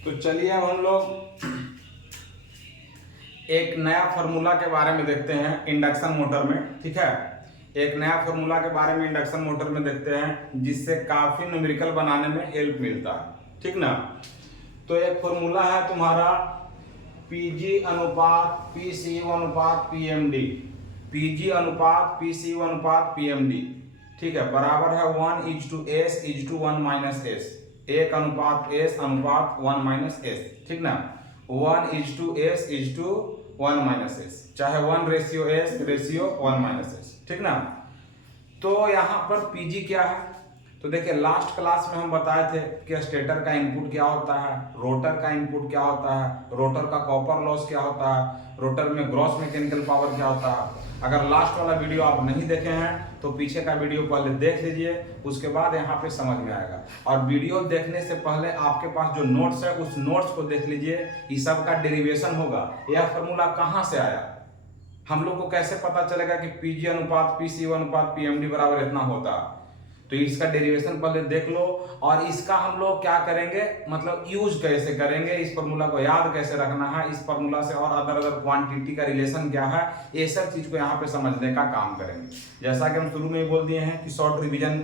तो चलिए अब हम लोग एक नया फार्मूला के बारे में देखते हैं इंडक्शन मोटर में। ठीक है, एक नया फार्मूला के बारे में इंडक्शन मोटर में देखते हैं जिससे काफी न्यूमेरिकल बनाने में हेल्प मिलता है। ठीक ना। तो एक फार्मूला है तुम्हारा पीजी अनुपात पीसीयू अनुपात पीएमडी, पीजी अनुपात पीसीयू अनुपात पीएमडी। ठीक है, बराबर है 1:s:1 - s, 1:s अनुपात 1 - s। ठीक ना, 1:s:1 - s, चाहे 1:s:1 - s। ठीक ना। तो यहाँ पर पीजी क्या है, तो देखिए लास्ट क्लास में हम बताए थे कि स्टेटर का इनपुट क्या होता है, रोटर का इनपुट क्या होता है, रोटर का कॉपर लॉस क्या होता है, रोटर में ग्रॉस मैकेनिकल पावर क्या होता है। अगर लास्ट वाला वीडियो आप नहीं देखे हैं तो पीछे का वीडियो पहले देख लीजिए, उसके बाद यहाँ पे समझ में आएगा। और वीडियो देखने से पहले आपके पास जो नोट्स है उस नोट्स को देख लीजिए, इस सब का डेरिवेशन होगा। यह फार्मूला कहाँ से आया, हम लोग को कैसे पता चलेगा कि पीजी अनुपात पीसीयू अनुपात पीएमडी बराबर इतना होता है। तो इसका डेरिवेशन पहले देख लो, और इसका हम लोग क्या करेंगे, मतलब यूज कैसे करेंगे, इस फार्मूला को याद कैसे रखना है, इस फार्मूला से और अदर क्वांटिटी का रिलेशन क्या है, ये सब चीज को यहाँ पे समझने का काम करेंगे। जैसा कि हम शुरू में ही बोल दिए हैं कि शॉर्ट रिवीजन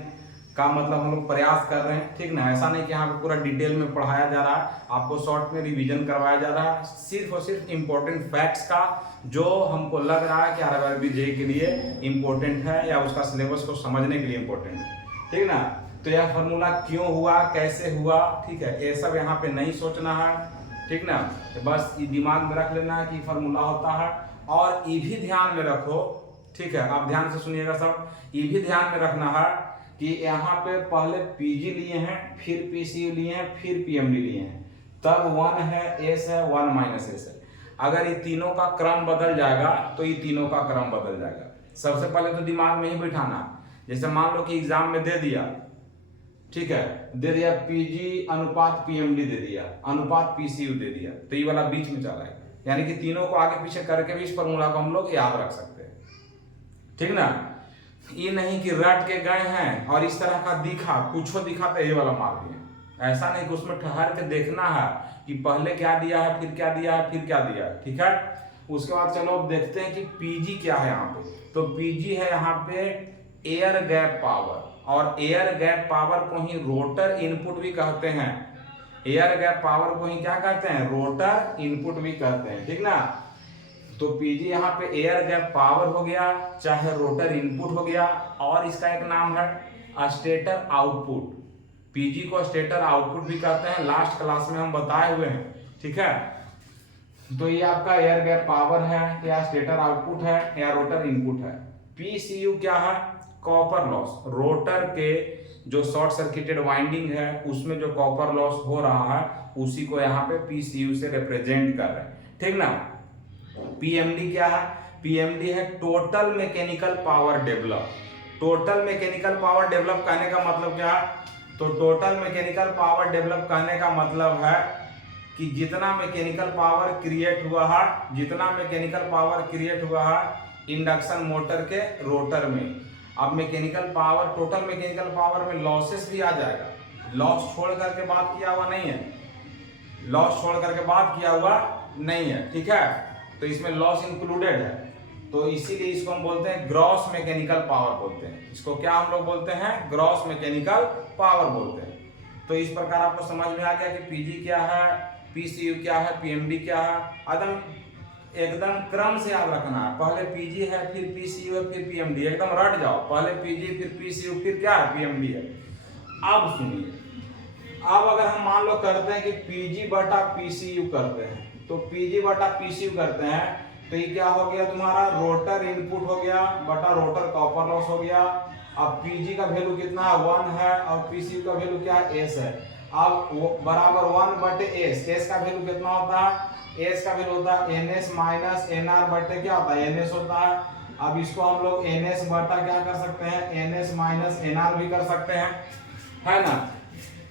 का मतलब हम लोग प्रयास कर रहे हैं। ठीक ना, ऐसा नहीं कि यहाँ पे पूरा डिटेल में पढ़ाया जा रहा है, आपको शॉर्ट में रिवीजन करवाया जा रहा है, सिर्फ और सिर्फ इंपॉर्टेंट फैक्ट्स का जो हमको लग रहा है कि आरआरबी जे के लिए इंपॉर्टेंट है या उसका सिलेबस को समझने के लिए इंपॉर्टेंट है। ठीक ना। तो यह फार्मूला क्यों हुआ, कैसे हुआ, ठीक है, ये सब यहाँ पे नहीं सोचना है। ठीक ना, तो बस ये दिमाग में रख लेना है कि फार्मूला होता है। और ये भी ध्यान में रखो, ठीक है, आप ध्यान से सुनिएगा सब, ये भी ध्यान में रखना है कि यहाँ पे पहले पीजी लिए हैं, फिर पीसीयू लिए हैं, फिर पीएमडी लिए हैं, तब 1 है, एस है, 1 - s है। अगर ये तीनों का क्रम बदल जाएगा तो ये तीनों का क्रम बदल जाएगा। सबसे पहले तो दिमाग में ही बिठाना, जैसे मान लो कि एग्जाम में दे दिया, ठीक है, दे दिया पीजी अनुपात पीएमडी दे दिया, अनुपात पीसीयू दे दिया, तो ये वाला बीच में चला है, यानी कि तीनों को आगे पीछे करके भी इस फार्मूला को हम लोग याद रख सकते हैं। ठीक ना, ये नहीं कि रट के गए हैं और इस तरह का दिखा, कुछ दिखा तो ये वाला मार दिया, ऐसा नहीं कि उसमें ठहर के देखना है कि पहले क्या दिया है, फिर क्या दिया है, फिर क्या दिया है। ठीक है, उसके बाद चलो अब देखते हैं कि पीजी क्या है यहाँ पे। तो पीजी है यहाँ पे एयर गैप पावर, और एयर गैप पावर को ही रोटर इनपुट भी कहते हैं। एयर गैप पावर को ही क्या कहते हैं, रोटर इनपुट भी कहते हैं। ठीक ना, तो पीजी यहाँ पे एयर गैप पावर हो गया, चाहे रोटर इनपुट हो गया, और इसका एक नाम है स्टेटर आउटपुट। पीजी को स्टेटर आउटपुट भी कहते हैं, लास्ट क्लास में हम बताए हुए हैं। ठीक है, तो ये आपका एयर गैप पावर है या स्टेटर आउटपुट है या रोटर इनपुट है। पीसीयू क्या है, कॉपर लॉस, रोटर के जो शॉर्ट सर्किटेड वाइंडिंग है उसमें जो कॉपर लॉस हो रहा है उसी को यहाँ पे पीसीयू से रिप्रेजेंट कर रहे हैं। ठीक ना। पीएमडी क्या है, पीएमडी है total mechanical power develop. Total mechanical power develop कहने का मतलब क्या है, तो टोटल मैकेनिकल पावर डेवलप कहने का मतलब है कि जितना मैकेनिकल पावर क्रिएट हुआ है, जितना मैकेनिकल पावर क्रिएट हुआ है इंडक्शन मोटर के रोटर में, अब mechanical power, total mechanical power में लॉसेस भी आ जाएगा। लॉस छोड़ करके बात किया हुआ नहीं है, लॉस छोड़ करके बात किया हुआ नहीं है। ठीक है, तो इसमें लॉस इंक्लूडेड है, तो इसीलिए इसको हम बोलते हैं ग्रॉस मैकेनिकल पावर बोलते हैं। इसको क्या हम लोग बोलते हैं, ग्रॉस मैकेनिकल पावर बोलते हैं। तो इस प्रकार आपको समझ में आ गया कि पीजी क्या है, पीसीयू क्या है, पीएमडी क्या है। एकदम क्रम से याद रखना है, पहले पीजी है, फिर पीसीयू है, फिर पीएमडी, एकदम रट जाओ, पहले पीजी फिर पीसीयू फिर क्या है, पीएमडी है। अब सुनिए, अब अगर हम मान लो करते हैं कि पीजी बटा पीसीयू करते हैं, तो पीजी बटा पीसीयू करते हैं, तो ये क्या हो गया तुम्हारा, रोटर इनपुट हो गया बटा रोटर कॉपर लॉस हो गया। अब पीजी का वैल्यू कितना है, 1 है, और पीसीयू का वैल्यू क्या है, एस है। अब बराबर 1 बटे एस, एस का वैल्यू कितना होता है, एस का वैल्यू होता है एनएस माइनस एनआर बटे क्या होता है, एनएस होता है। अब इसको हम लोग एनएस बटा क्या कर सकते हैं, एनएस माइनस एनआर भी कर सकते हैं, है ना।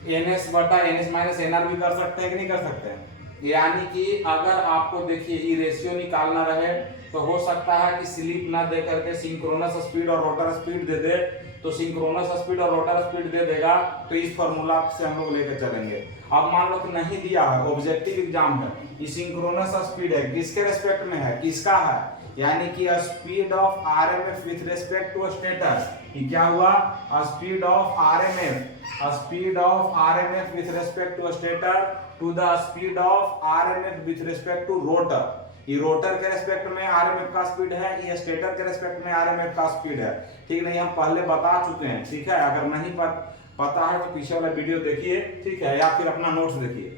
एनएस बटा एनएस माइनस एनआर भी कर सकते हैं कि नहीं कर सकते हैं। यानी कि अगर आपको देखिए ये रेशियो निकालना रहे तो हो सकता है कि स्लिप ना दे करके सिंक्रोनस स्पीड और रोटर स्पीड दे दे, तो सिंक्रोनस स्पीड और रोटर स्पीड दे देगा, तो इस फॉर्मूला से हम लोग लेकर चलेंगे। अब मान लो कि नहीं दिया है, ऑब्जेक्टिव एग्जाम है, ये सिंक्रोनस स्पीड है, किसके रेस्पेक्ट में है, किसका है, यानी कि speed of RMF with respect to stator. ये क्या हुआ, speed of RMF with respect to stator to the speed of RMF with respect to rotor. ये रोटर के रेस्पेक्ट में आरएमएफ का स्पीड है, ये स्टेटर के रेस्पेक्ट में आरएमएफ का स्पीड है। ठीक नहीं, हम पहले बता चुके हैं। ठीक है, अगर नहीं पता है तो पीछे वाला वीडियो देखिए, ठीक है, या फिर अपना नोट्स देखिए।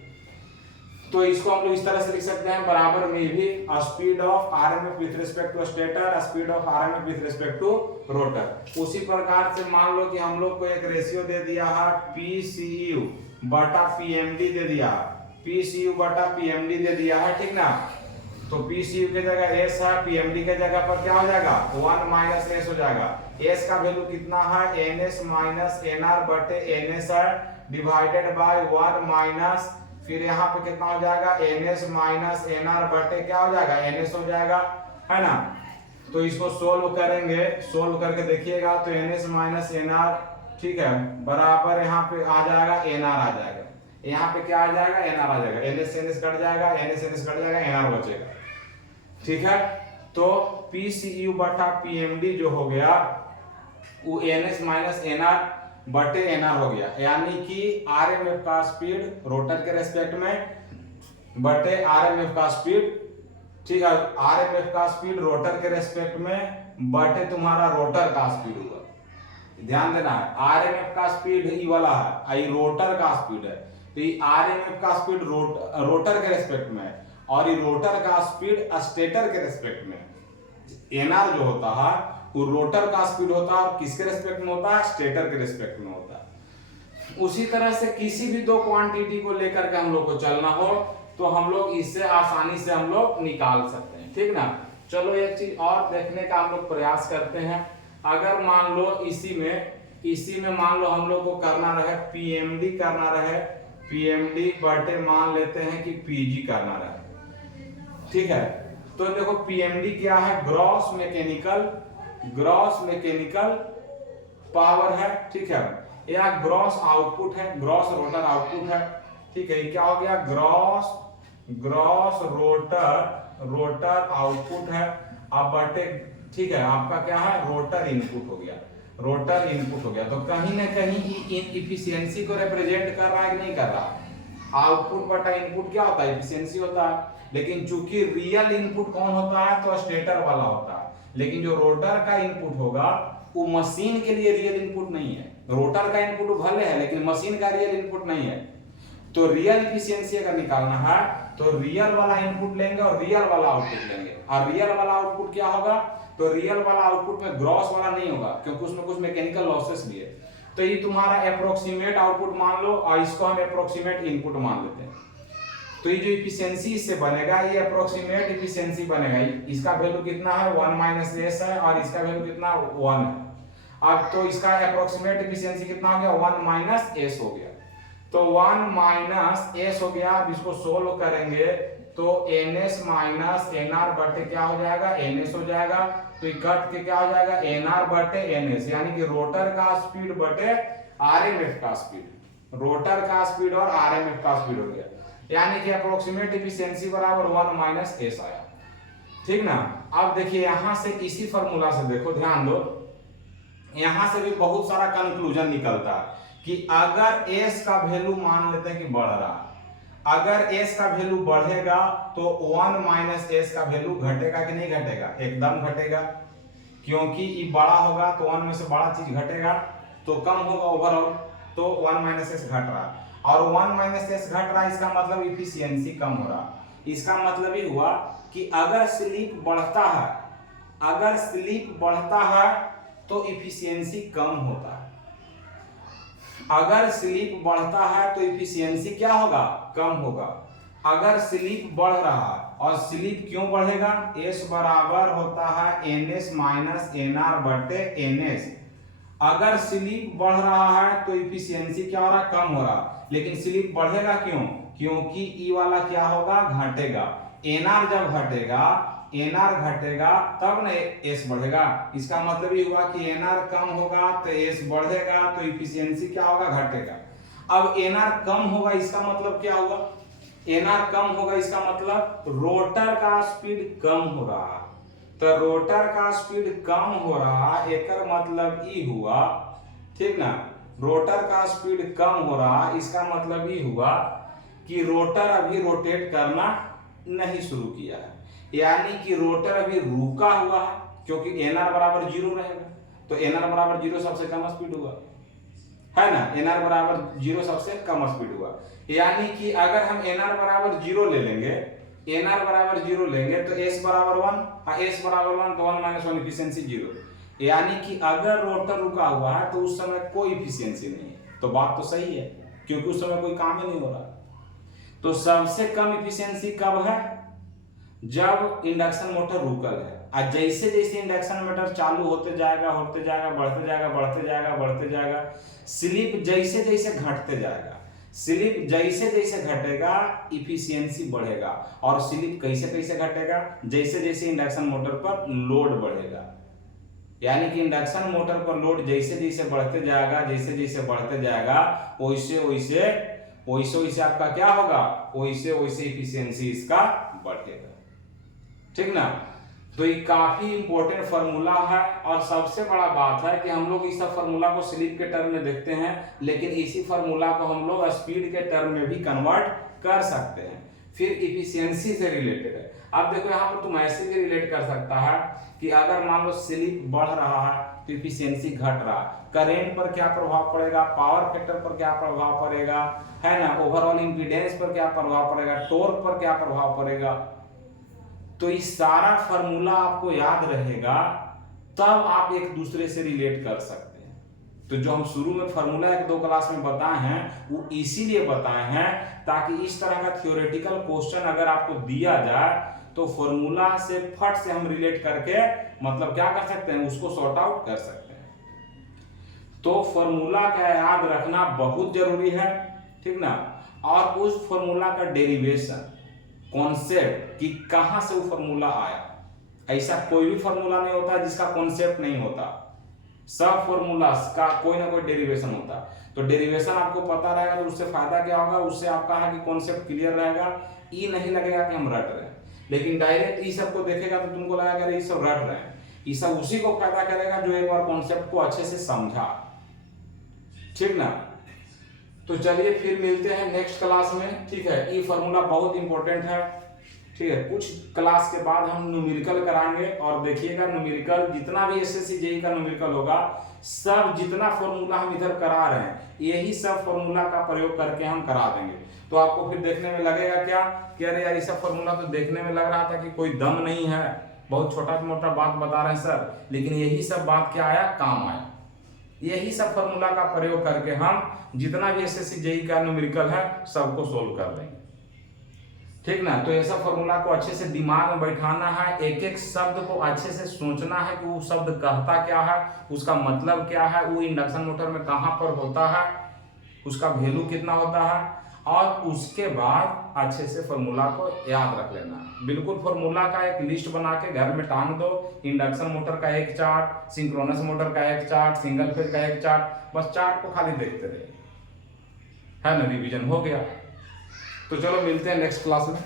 तो इसको हम लोग इस तरह से लिख सकते हैं, बराबर में भी speed of RMF with respect to stator, speed of RMF with respect to rotor. उसी प्रकार से मान लो कि हम लोग को एक रेशियो दे दिया है PCU बटा PMD दे दिया, PCU बटा PMD दे दिया है, ठीक ना। तो PCU के जगह S है, PMD के जगह पर क्या हो जाएगा, 1 माइनस S हो जाएगा। S का वैल्यू कितना है, NS माइनस NR बटे NS है, डिवाइडेड बाय 1 माइनस, फिर यहाँ पे कितना हो जाएगा, NS माइनस NR बटे क्या हो जाएगा, NS हो जाएगा, है ना। तो इसको सोल्व करेंगे, सोल्व करके देखिएगा तो NS माइनस NR, ठीक है, बराबर यहाँ पे आ जाएगा NR आ जाएगा, यहाँ पे क्या आ जाएगा, NR आ जाएगा, NS NS कट जाएगा, NS NS कट जाएगा, NR बचेगा, ठीक है। तो PCU बटा PMD जो हो गया वो NS माइनस NR बटे NR हो गया, यानी कि RMF का स्पीड रोटर के रेस्पेक्ट में बटे RMF का स्पीड, ठीक है, RMF का स्पीड रोटर के रेस्पेक्ट में बटे तुम्हारा रोटर का स्पीड हुआ। ध्यान देना है, RMF का स्पीड ई वाला है, ये रोटर का स्पीड है, तो ये RMF का स्पीड रोटर के रेस्पेक्ट में और ये रोटर का स्पीड स्टेटर के रेस्पेक्ट में। NR जो होता है वो रोटर का स्पीड होता है और किसके रेस्पेक्ट में होता है, स्टेटर के रेस्पेक्ट में होता है। उसी तरह से किसी भी दो क्वांटिटी को लेकर के हम लोग को चलना हो तो हम लोग इससे आसानी से हम लोग निकाल सकते हैं, ठीक ना। चलो एक चीज और देखने का हम लोग प्रयास करते हैं। अगर मान लो इसी में मान लो हम लोग को करना रहे PMD करना रहे, PMD बटे मान लेते हैं कि PG करना रहे, ठीक है। तो देखो PMD क्या है, ग्रॉस मैकेनिकल पावर है, ठीक है, या ग्रॉस आउटपुट है, ग्रॉस रोटर आउटपुट है, ठीक है। क्या हो गया, ग्रॉस रोटर आउटपुट है, अब बटे, ठीक है, आपका क्या है, रोटर इनपुट हो गया, रोटर इनपुट हो गया। तो कहीं ना कहीं इन इफिशियंसी को रिप्रेजेंट कर रहा है कि नहीं कर रहा। आउटपुट बटा इनपुट क्या होता है, इफिशियंसी होता है। लेकिन चूंकि रियल इनपुट कौन होता है, तो स्टेटर वाला होता है, लेकिन जो रोटर का इनपुट होगा वो मशीन के लिए रियल इनपुट नहीं है। रोटर का इनपुट भले है लेकिन मशीन का रियल इनपुट नहीं है। तो रियल इफिशियंसी अगर निकालना है तो रियल वाला इनपुट लेंगे और रियल वाला आउटपुट लेंगे। और रियल वाला आउटपुट क्या होगा, तो रियल वाला आउटपुट में ग्रॉस वाला नहीं होगा क्योंकि उसमें कुछ मैकेनिकल लॉसेस भी है। तो ये तुम्हारा अप्रोक्सीमेट आउटपुट मान लो और इसको हम अप्रोक्सीमेट इनपुट मान लेते हैं। तो ये जो इफिशियंसी इससे बनेगा, ये अप्रोक्सीमेट इफिशियंसी बनेगा। इसका वैल्यू कितना है, 1 माइनस S है और इसका वैल्यू कितना 1 है। अब तो इसका अप्रोक्सीमेट इफिशियंसी कितना हो गया, 1 माइनस S हो गया। तो 1 माइनस S हो गया। अब इसको सोल्व करेंगे तो NS माइनस NR बटे क्या हो जाएगा, NS हो जाएगा। तो कट के क्या हो जाएगा, NR बटे NS, यानी कि रोटर का स्पीड बटे RMF का स्पीड, रोटर का स्पीड और RMF का स्पीड हो गया, यानी कि अप्रोक्सीमेट इफिशियंसी बराबर 1 माइनस S आया, ठीक ना। अब देखिए यहां से इसी फार्मूला से देखो, ध्यान दो, यहां से भी बहुत सारा कंक्लूजन निकलता है कि अगर S का वैल्यू मान लेते हैं कि बढ़ रहा है, अगर S का वैल्यू बढ़ेगा तो 1 माइनस S का वैल्यू घटेगा कि नहीं घटेगा, एकदम घटेगा, क्योंकि ये बड़ा होगा तो 1 में से बड़ा चीज घटेगा तो कम होगा ओवरऑल। तो 1 माइनस S घट रहा है और 1 माइनस S घट रहा है, इसका मतलब इफिशियंसी कम हो रहा है। इसका मतलब ये हुआ कि अगर स्लिप बढ़ता है, अगर स्लिप बढ़ता है तो इफिशियंसी कम होता है। अगर स्लिप बढ़ता है तो इफिशियंसी क्या होगा, कम होगा। अगर स्लिप बढ़ रहा है, और स्लिप क्यों बढ़ेगा, S बराबर होता है NS माइनस NR बटे NS। अगर स्लिप बढ़ रहा है तो इफिशियंसी क्या हो रहा है, कम हो रहा। लेकिन स्लिप बढ़ेगा क्यों, क्योंकि ई वाला क्या होगा, घटेगा। NR जब घटेगा एनआर घटेगा तब न एस बढ़ेगा। इसका मतलब ये हुआ कि एनआर कम होगा तो एस बढ़ेगा, तो इफिशियंसी क्या होगा, घटेगा। अब एनआर कम होगा इसका मतलब क्या हुआ, एनआर कम होगा इसका मतलब रोटर का स्पीड कम हो रहा, तो रोटर का स्पीड कम हो रहा एकर मतलब ई हुआ, ठीक ना, रोटर का स्पीड कम हो रहा इसका मतलब ये हुआ कि रोटर अभी रोटेट करना नहीं शुरू किया है, यानी कि रोटर अभी रुका हुआ है, क्योंकि एनआर बराबर 0 रहेगा, तो एनआर बराबर 0 सबसे कम स्पीड हुआ, है ना, एनआर बराबर 0 सबसे कम स्पीड हुआ। यानी कि अगर हम एनआर बराबर 0 ले लेंगे, एनआर बराबर 0 लेंगे तो एस बराबर 1, एस बराबर 1 तो 1 माइनस 1 इफिशियंसी 0, यानी कि अगर रोटर रुका हुआ है तो उस समय कोई इफिशियंसी नहीं है, तो बात तो सही है, क्योंकि उस समय कोई काम ही नहीं हो रहा। तो सबसे कम इफिशियंसी कब है, जब इंडक्शन मोटर रुकल है, और जैसे जैसे इंडक्शन मोटर चालू होते जाएगा बढ़ते जाएगा, स्लिप जैसे जैसे घटते जाएगा, स्लिप जैसे जैसे घटेगा इफिशियंसी बढ़ेगा, और स्लिप कैसे कैसे घटेगा, जैसे जैसे इंडक्शन मोटर पर लोड बढ़ेगा, यानी कि इंडक्शन मोटर पर लोड जैसे जैसे बढ़ते जाएगा वैसे वैसे आपका क्या होगा, वैसे वैसे इफिशियंसी इसका बढ़ेगा, ठीक ना। तो ये काफी इंपॉर्टेंट फार्मूला है, और सबसे बड़ा बात है कि हम लोग इस फार्मूला को स्लिप के टर्म में देखते हैं, लेकिन इसी फार्मूला को हम लोग स्पीड के टर्म में भी कन्वर्ट कर सकते हैं। फिर इफिशियंसी से रिलेटेड है, अब देखो यहाँ पर तुम ऐसे भी रिलेट कर सकता है कि अगर मान लो स्लिप बढ़ रहा है तो इफिशियंसी घट रहा, करेंट पर क्या प्रभाव पड़ेगा, पावर फैक्टर पर क्या प्रभाव पड़ेगा, है ना, ओवरऑल इंपीडेंस पर क्या प्रभाव पड़ेगा, टॉर्क पर क्या प्रभाव पड़ेगा। तो इस सारा फार्मूला आपको याद रहेगा, तब आप एक दूसरे से रिलेट कर सकते हैं। तो जो हम शुरू में फार्मूला 1-2 क्लास में बताए हैं वो इसीलिए बताए हैं ताकि इस तरह का थ्योरेटिकल क्वेश्चन अगर आपको दिया जाए तो फार्मूला से फट से हम रिलेट करके मतलब क्या कर सकते हैं, उसको सॉर्ट आउट कर सकते हैं। तो फार्मूला का याद रखना बहुत जरूरी है, ठीक ना, और उस फार्मूला का डेरिवेशन कॉन्सेप्ट कि कहां से वो फार्मूला आया, ऐसा कोई भी फार्मूला नहीं होता जिसका कॉन्सेप्ट नहीं होता, सब फार्मूला का कोई ना कोई डेरिवेशन होता। तो डेरिवेशन आपको पता रहेगा तो उससे फायदा क्या होगा, उससे आपका है कि कॉन्सेप्ट क्लियर रहेगा, ई नहीं लगेगा कि हम रट रहे हैं। लेकिन डायरेक्ट ई सब को देखेगा तो तुमको लगेगा अरे ये सब रट रहे हैं, ये सब उसी को फायदा करेगा जो एक बार कॉन्सेप्ट को अच्छे से समझा, ठीक ना। तो चलिए फिर मिलते हैं नेक्स्ट क्लास में, ठीक है। ये फार्मूला बहुत इंपॉर्टेंट है, ठीक है। कुछ क्लास के बाद हम न्यूमेरिकल कराएंगे, और देखिएगा न्यूमेरिकल जितना भी एसएससी जेईई का न्यूमेरिकल होगा, सब जितना फार्मूला हम इधर करा रहे हैं यही सब फार्मूला का प्रयोग करके हम करा देंगे। तो आपको फिर देखने में लगेगा क्या कि अरे यार ये सब फार्मूला तो देखने में लग रहा था कि कोई दम नहीं है, बहुत छोटा मोटा बात बता रहे हैं सर, लेकिन यही सब बात क्या आया, काम आया। यही सब फार्मूला का प्रयोग करके हम जितना भी एसएससी जेईई का न्यूमेरिकल है सबको सोल्व कर देंगे, ठीक ना। तो ऐसा फार्मूला को अच्छे से दिमाग में बैठाना है, एक एक शब्द को अच्छे से सोचना है कि वो शब्द कहता क्या है, उसका मतलब क्या है, वो इंडक्शन मोटर में कहाँ पर होता है, उसका वैल्यू कितना होता है, और उसके बाद अच्छे से फार्मूला को याद रख लेना। बिल्कुल फार्मूला का एक लिस्ट बना के घर में टांग दो, इंडक्शन मोटर का एक चार्ट, सिंक्रोनस मोटर का एक चार्ट, सिंगल फेज का एक चार्ट, बस चार्ट को खाली देखते रहिए, है ना, रिवीजन हो गया। तो चलो मिलते हैं नेक्स्ट क्लास में।